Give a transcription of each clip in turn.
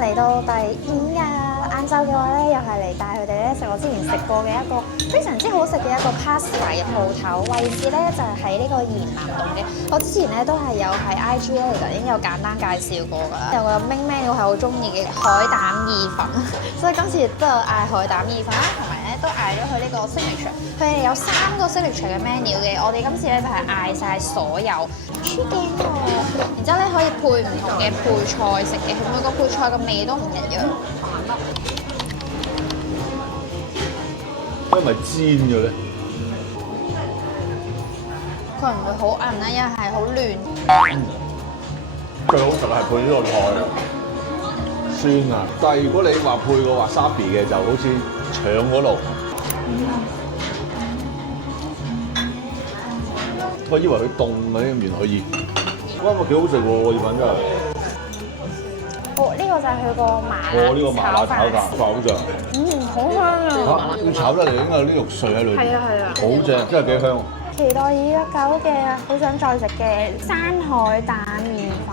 嚟到第5日晏晝嘅話咧，又係嚟帶佢哋咧食我之前食過嘅一個非常之好食嘅一個 pasta 嘅鋪頭，位置咧就係喺呢個延南洞嘅。我之前咧都係有喺 IG 咧就已經有簡單介紹過㗎啦。有個 main menu 係好中意嘅海膽意粉，所以今次都有嗌海膽意粉啦，同埋咧都嗌咗佢呢個 signature。佢哋有3個 signature 嘅 menu 嘅，我哋今次咧就係嗌晒所有豬頸喎，然之後咧可以配唔同嘅配菜食嘅，每個配菜個味都唔一樣。因為煎嘅咧，佢唔會好韌啦，因為係好嫩。最好食係配呢個菜，酸啊！但係如果你話配個 wasabi 嘅，就好似腸嗰度。我以為佢凍嘅，原來佢熱。哇！咪幾好食喎，意粉真係。哦，呢個就係佢個麻辣呢個麻辣炒飯，爆醬。好香啊！要炒得嚟應該有啲肉碎喺裏邊。係啊，好正，真係幾香。期待已久嘅，好想再食嘅山海膽意粉。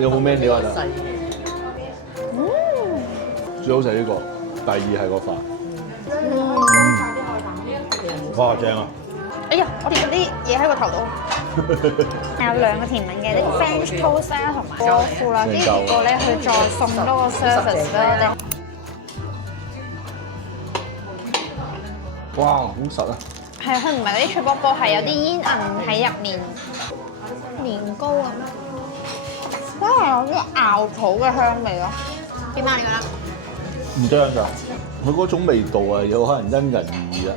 有冇 menu 啊？最好食呢個，第2係個飯。哇，正啊！哎呀，我跌咗啲嘢喺個頭度。有2個甜品嘅，呢個 French toast 啦，同埋 waffle 啦。跟住結果咧，佢再送多個 service 俾我哋。哇，好實啊！係啊，佢唔係嗰啲脆卜卜，係有啲煙韌喺入面，年糕咁樣，真係有啲熬草嘅香味咯。點啊？你覺得？唔張㗎，佢嗰種味道啊，有可能因人而異啊。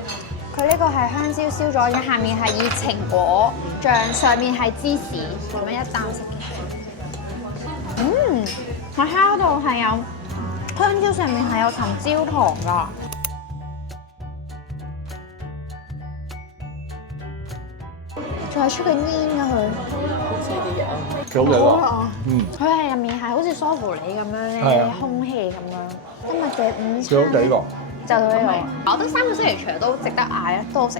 佢呢個係香蕉燒咗，下面係以蘋果醬，上面係芝士，咁樣一啖食嘅。我烤到係有香蕉，上面係有層焦糖㗎。仲係出緊煙㗎佢，幾好食喎！佢係入面係好似梳芙梨咁樣咧，空氣咁樣。今日嘅午餐幾好食呢個。就到呢度。我覺得3個星期長都值得嗌啊，都好食。